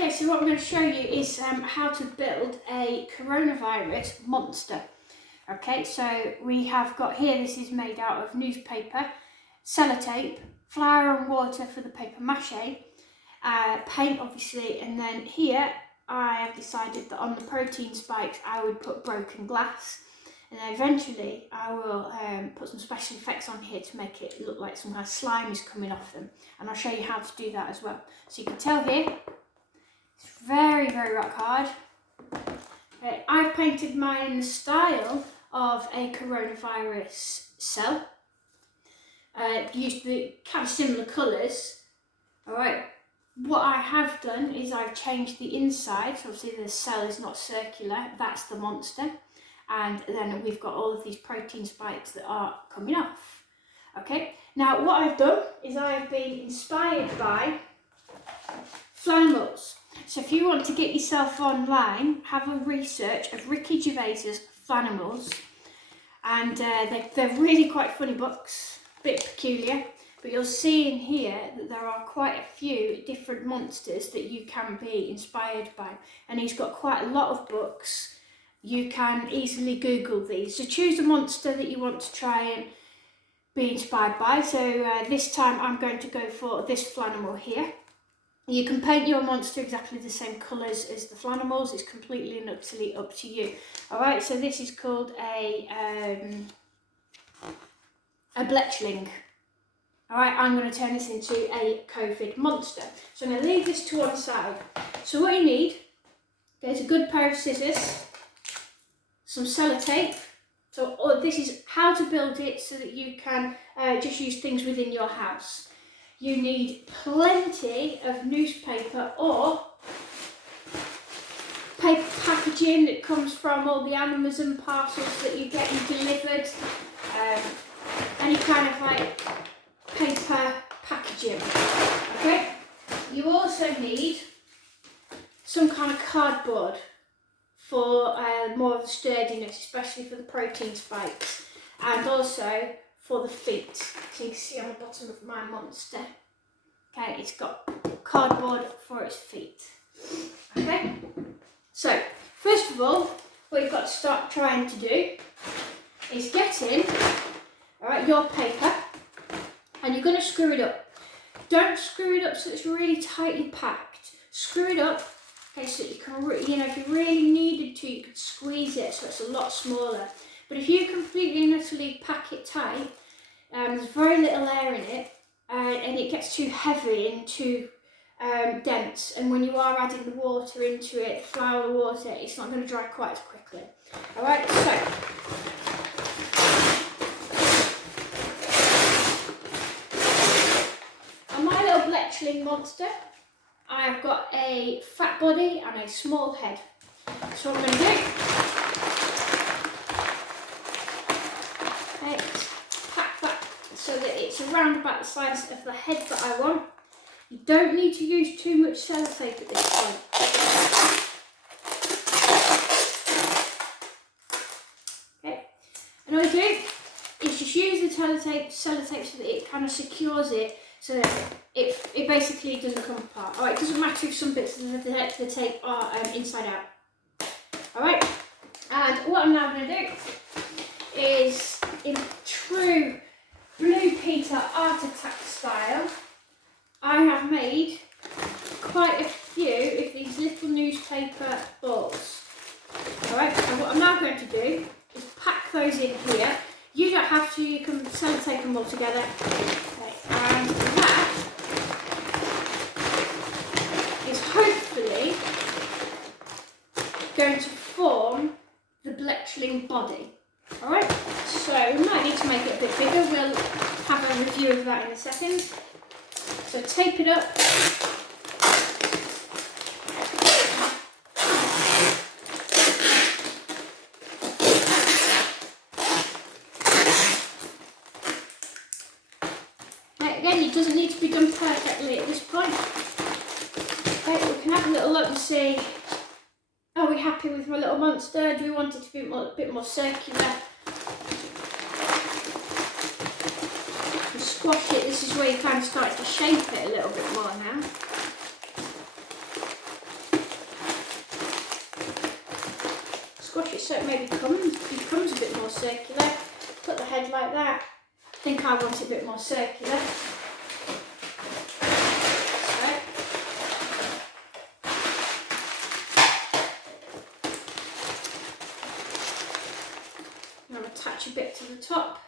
Okay, so what I'm going to show you is how to build a coronavirus monster. Okay, so we have got here, this is made out of newspaper, sellotape, flour and water for the paper mache, paint obviously, and then here I have decided that on the protein spikes I would put broken glass, and then eventually I will put some special effects on here to make it look like some kind of slime is coming off them, and I'll show you how to do that as well. So you can tell here, it's very, very rock hard. Okay, I've painted mine in the style of a coronavirus cell. Used the kind of similar colours. Alright, what I have done is I've changed the inside, so obviously the cell is not circular, that's the monster. And then we've got all of these protein spikes that are coming off. Okay, now what I've done is I've been inspired by Flanimals. So if you want to get yourself online, have a research of Ricky Gervais's Flanimals, and they're really quite funny books, a bit peculiar, but you'll see in here that there are quite a few different monsters that you can be inspired by, and he's got quite a lot of books. You can easily Google these, so choose a monster that you want to try and be inspired by. So this time I'm going to go for this Flanimal here. You can paint your monster exactly the same colours as the Flanimals, it's completely and utterly up to you. Alright, so this is called a Bletchling. Alright, I'm going to turn this into a COVID monster. So I'm going to leave this to one side. So what you need, there's a good pair of scissors, some sellotape. So this is how to build it so that you can just use things within your house. You need plenty of newspaper or paper packaging that comes from all the Amazon parcels that you're getting delivered. Any kind of like paper packaging. Okay. You also need some kind of cardboard for more of the sturdiness, especially for the protein spikes, and also for the feet. So you can see on the bottom of my monster, okay, it's got cardboard for its feet. Okay, so first of all, what you've got to start trying to do is get in, all right, your paper, and you're going to screw it up. Don't screw it up so it's really tightly packed. Screw it up, okay, so that you can, if you really needed to, you could squeeze it so it's a lot smaller. But if you completely and utterly pack it tight, there's very little air in it, and it gets too heavy and too dense, and when you are adding the water into it, the flour, the water, it's not going to dry quite as quickly. Alright, so on my little Bletchling monster, I have got a fat body and a small head. So what I'm going to do, pack that so that it's around about the size of the head that I want. You don't need to use too much sellotape at this point. Okay, and all you do is just use the sellotape so that it kind of secures it, so that it basically doesn't come apart. Alright, it doesn't matter if some bits of the tape are inside out. Alright, and what I'm now going to do is, in true Blue Peter Art Attack style, I have made quite a few of these little newspaper balls. Alright, so what I'm now going to do is pack those in here. You don't have to, you can sellotape them all together. Okay, and that is hopefully going to form the Bletchling body. Alright, so we might need to make it a bit bigger. We'll have a review of that in a second. So tape it up. Now again, it doesn't need to be done perfectly at this point. Okay, we can have a little look and see, are we happy with my little monster? Do we want it to be a bit more circular? Squash it, this is where you kind of start to shape it a little bit more now. it so it maybe becomes a bit more circular. Put the head like that. I think I want it a bit more circular. So, I'll attach a bit to the top.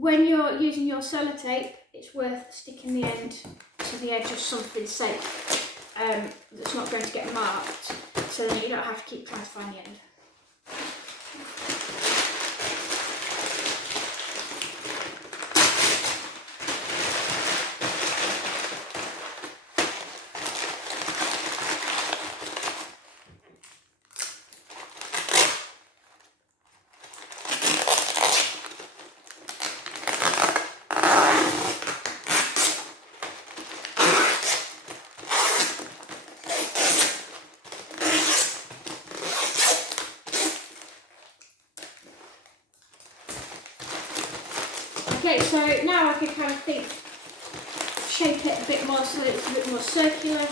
When you're using your sellotape, it's worth sticking the end to the edge of something safe that's not going to get marked, so then you don't have to keep trying to find the end. Okay, so now I can kind of shape it a bit more so that it's a bit more circular.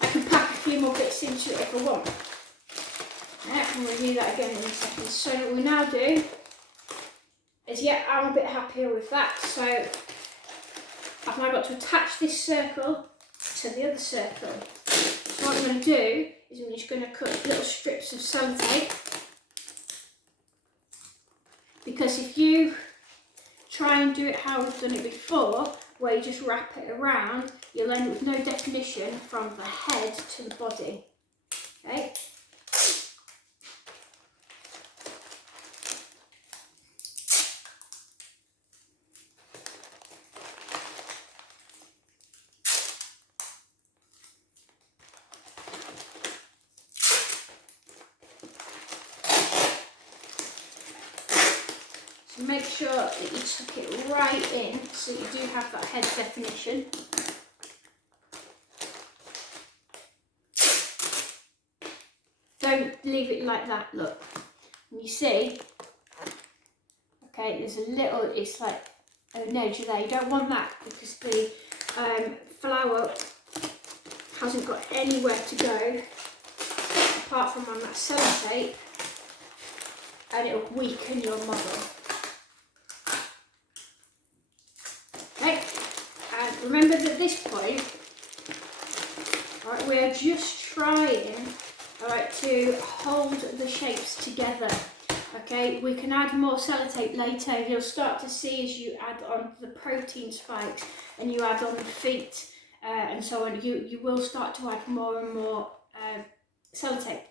I can pack a few more bits into it if I want. Yeah, and we'll do that again in a second. So what we now do is, yeah, I'm a bit happier with that. So I've now got to attach this circle to the other circle. So what I'm going to do is I'm just going to cut little strips of sellotape, because if you try and do it how we've done it before, where you just wrap it around, you'll end up with no definition from the head to the body. Okay? So make sure that you tuck it right in so you do have that head definition. Don't leave it like that, look. And you see, okay, there's a little, it's like an edge there. You don't want that because the flower hasn't got anywhere to go apart from on that sellotape, and it'll weaken your model. Okay, and remember that at this point, right, we're just trying, alright, to hold the shapes together. Okay, we can add more sellotape later. You'll start to see as you add on the protein spikes and you add on the feet and so on, you will start to add more and more sellotape.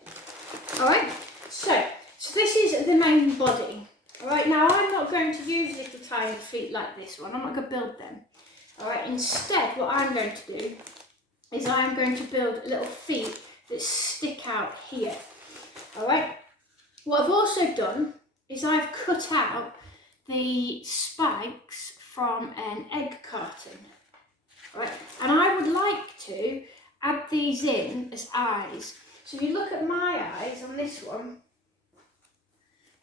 Alright, so this is the main body. Alright, now I'm not going to use little tiny feet like this one. I'm not going to build them. Alright, instead what I'm going to do is I'm going to build little feet that stick out here. Alright, what I've also done is I've cut out the spikes from an egg carton. Alright, and I would like to add these in as eyes. So if you look at my eyes on this one,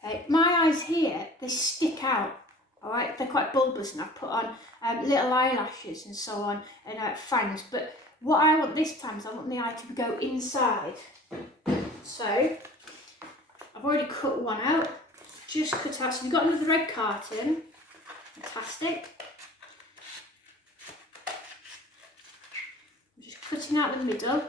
okay, my eyes here, they stick out. Alright, they're quite bulbous, and I've put on little eyelashes and so on, and fangs. But what I want this time is I want the eye to go inside. So I've already cut one out, just cut out. So we've got another red carton, fantastic. I'm just cutting out the middle.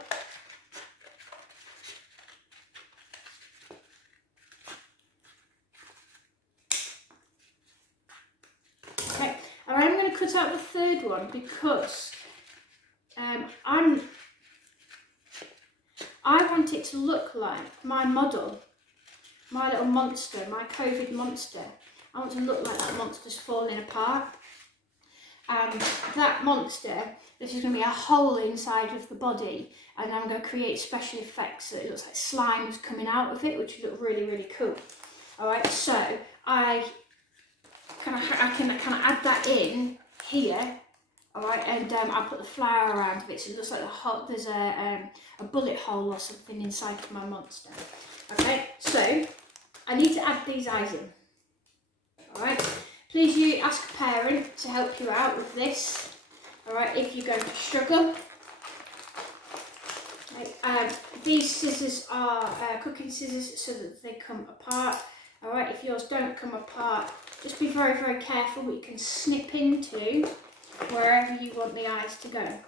Okay, and I'm going to cut out the third one because I want it to look like my model, my little monster, my COVID monster. I want to look like that monster's falling apart. And that monster, this is going to be a hole inside of the body, and I'm going to create special effects so it looks like slime is coming out of it, which would look really, really cool. Alright, so I can kind of add that in here. Alright, and I'll put the flower around it so it looks like there's a bullet hole or something inside of my monster. Okay, so I need to add these eyes in. Alright, please you ask a parent to help you out with this. Alright, if you're going to struggle. Right, these scissors are cooking scissors so that they come apart. Alright, if yours don't come apart, just be very, very careful what you can snip into wherever you want the eyes to go.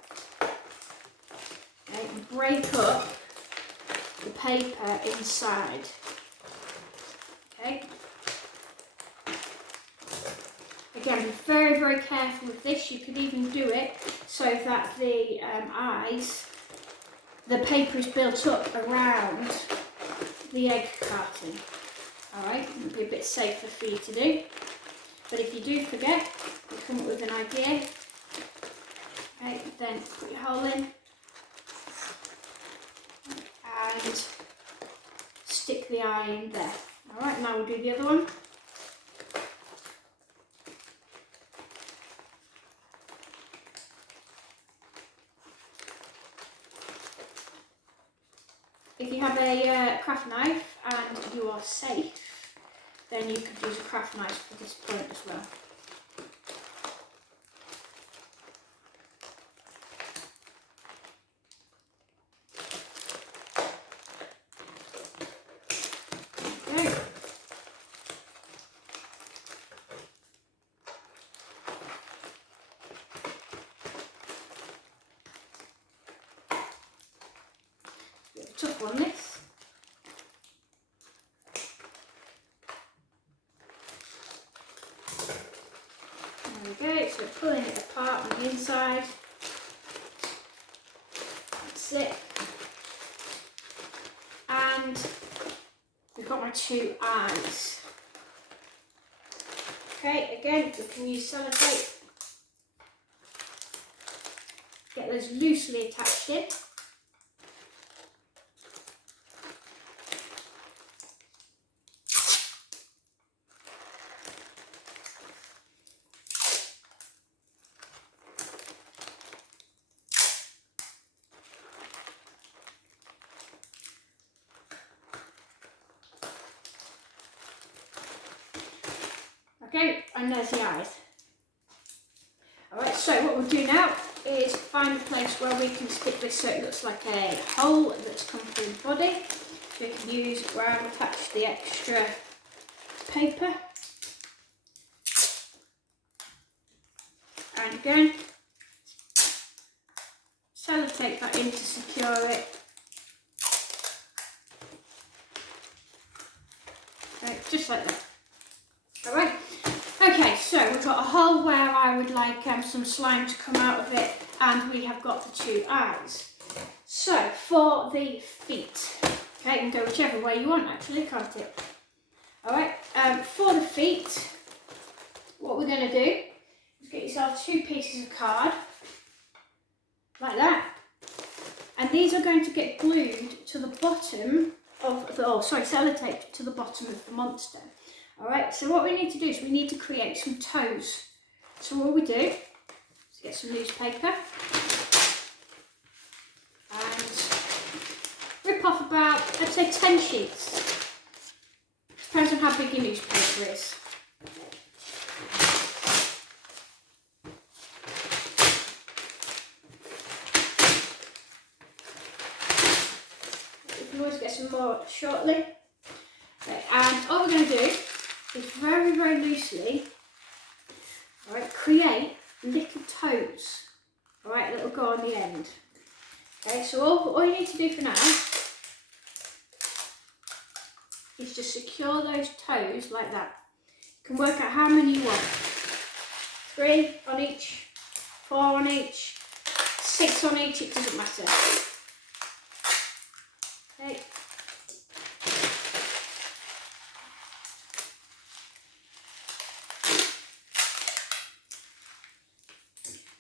Okay, and break up the paper inside. Okay. Again, be very, very careful with this. You could even do it so that the eyes, the paper is built up around the egg carton. Alright, it'll be a bit safer for you to do. But if you do forget, you come up with an idea. Okay, then put your hole in and stick the eye in there. Alright, now we'll do the other one. If you have a craft knife and you are safe, then you could use a craft knife for this point as well. Okay. Bit of a tough one, this. There we go, so pulling it apart on the inside. That's it. And we've got my two eyes. Okay, again, we can use sellotape. Get those loosely attached in. Okay, and there's the eyes. Alright, so what we'll do now is find a place where we can stick this so it looks like a hole that's come through the body. So we can use where I've attached the extra paper. And again, sellotape that in to secure it. Okay, just like that. Alright. Okay, so we've got a hole where I would like some slime to come out of it, and we have got the two eyes. So for the feet, okay, you can go whichever way you want actually, can't it? Alright, for the feet, what we're going to do is get yourself two pieces of card, like that, and these are going to get glued to the bottom of the, sellotape to the bottom of the monster. Alright, so what we need to do is we need to create some toes. So what we do is get some newspaper and rip off about, I'd say 10 sheets. Depends on how big your newspaper is. You can always get some more shortly. Okay, and all we're going to do is very, very loosely, alright, create little toes, alright, that'll go on the end. Okay, so all you need to do for now is just secure those toes like that. You can work out how many you want. 3 on each, 4 on each, 6 on each, it doesn't matter. Okay.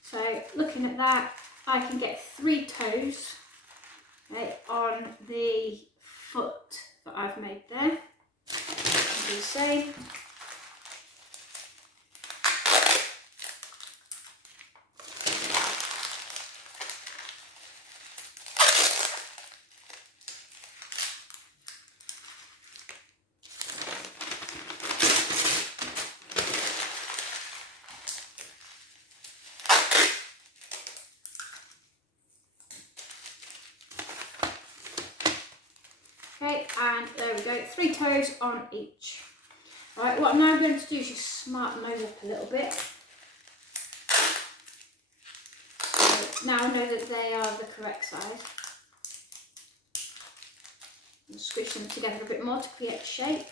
So looking at that, I can get 3 toes, okay, on the foot that I've made there. Do the same. Okay, and there we go, 3 toes on each. Alright, what I'm now going to do is just smarten those up a little bit. So now I know that they are the correct size. And squish them together a bit more to create shape.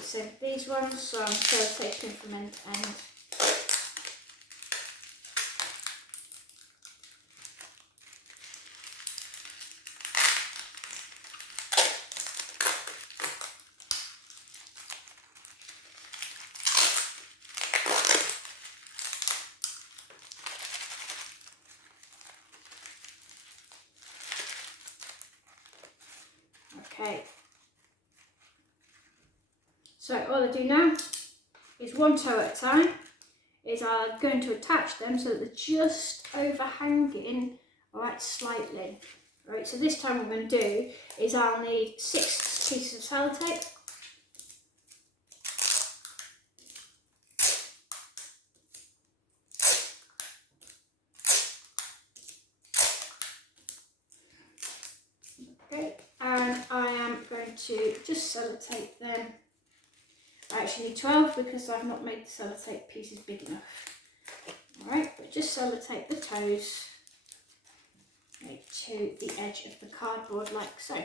So these ones, so I'm sellotaping from end to end. Okay. So all I do now is 1 toe at a time, is I'm going to attach them so that they're just overhanging, alright, slightly. Right, so this time what I'm going to do is I'll need 6 pieces of sellotape. Okay, and I am going to just sellotape them. I actually need 12 because I've not made the sellotape pieces big enough. Alright, but just sellotape the toes to the edge of the cardboard like so.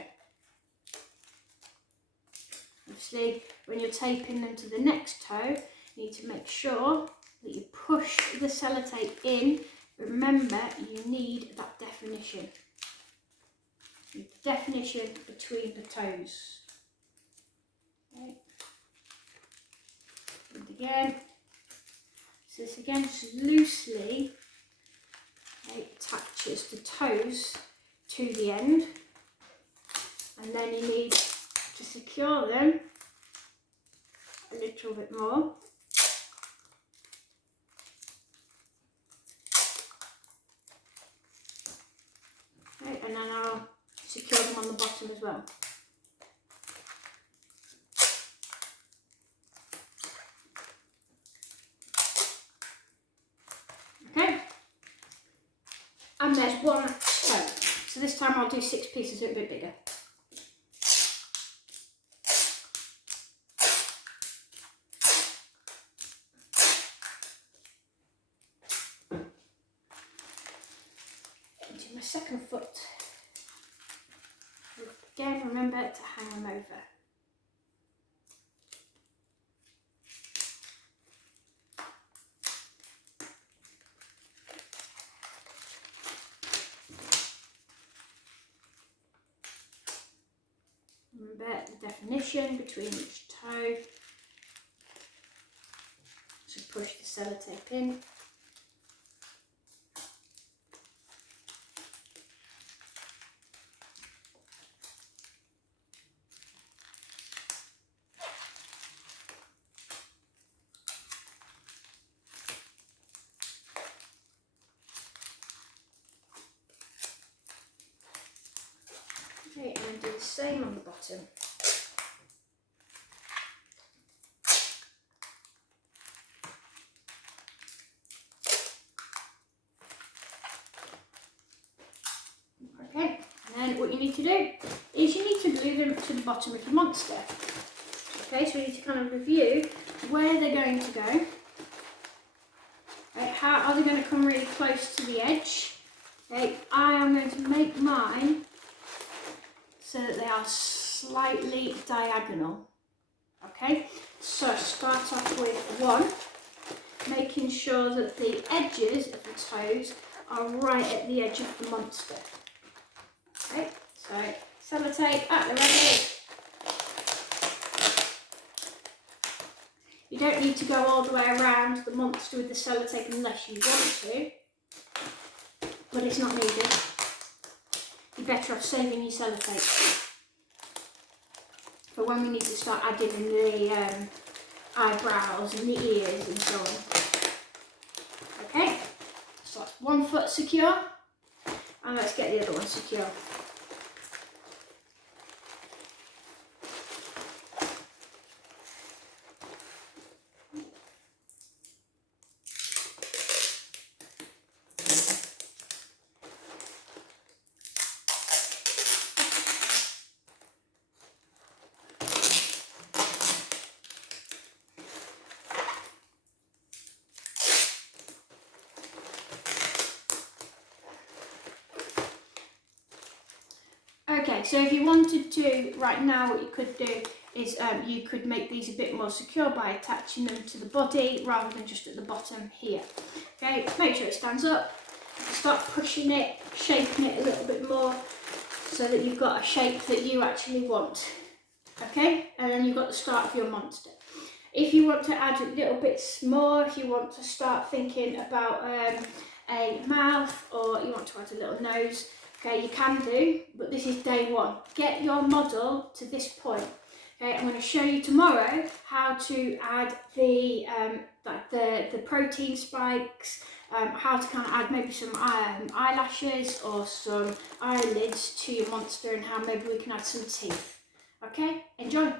Obviously, when you're taping them to the next toe, you need to make sure that you push the sellotape in. Remember, you need that definition. The definition between the toes. Okay. And again, so this again just loosely attaches the toes to the end, and then you need to secure them a little bit more. Okay, and then I'll secure them on the bottom as well. Okay, and there's 1 toe. So this time I'll do 6 pieces, a bit bigger. Into my second foot. Again, remember to hang them over. Remember the definition between each toe. So push the sellotape in. Okay, and do the same on the bottom. Okay, and then what you need to do is you need to glue them to the bottom of your monster. Okay, so we need to kind of review where they're going to go. Right, how are they going to come really close to the edge? Okay, I am going to make mine so that they are slightly diagonal. Okay, so start off with 1, making sure that the edges of the toes are right at the edge of the monster. Okay, so sellotape at the ready. You don't need to go all the way around the monster with the sellotape unless you want to, but it's not needed. You're better off saving your sellotape for when we need to start adding in the eyebrows and the ears and so on. Okay, so that's 1 foot secure, and let's get the other one secure. Okay, so if you wanted to, right now what you could do is you could make these a bit more secure by attaching them to the body rather than just at the bottom here. Okay, make sure it stands up, start pushing it, shaping it a little bit more so that you've got a shape that you actually want. Okay, and then you've got the start of your monster. If you want to add little bits more, if you want to start thinking about a mouth, or you want to add a little nose, okay, you can do, but this is day one. Get your model to this point. Okay, I'm going to show you tomorrow how to add the protein spikes, how to kind of add maybe some eyelashes or some eyelids to your monster, and how maybe we can add some teeth. Okay, enjoy.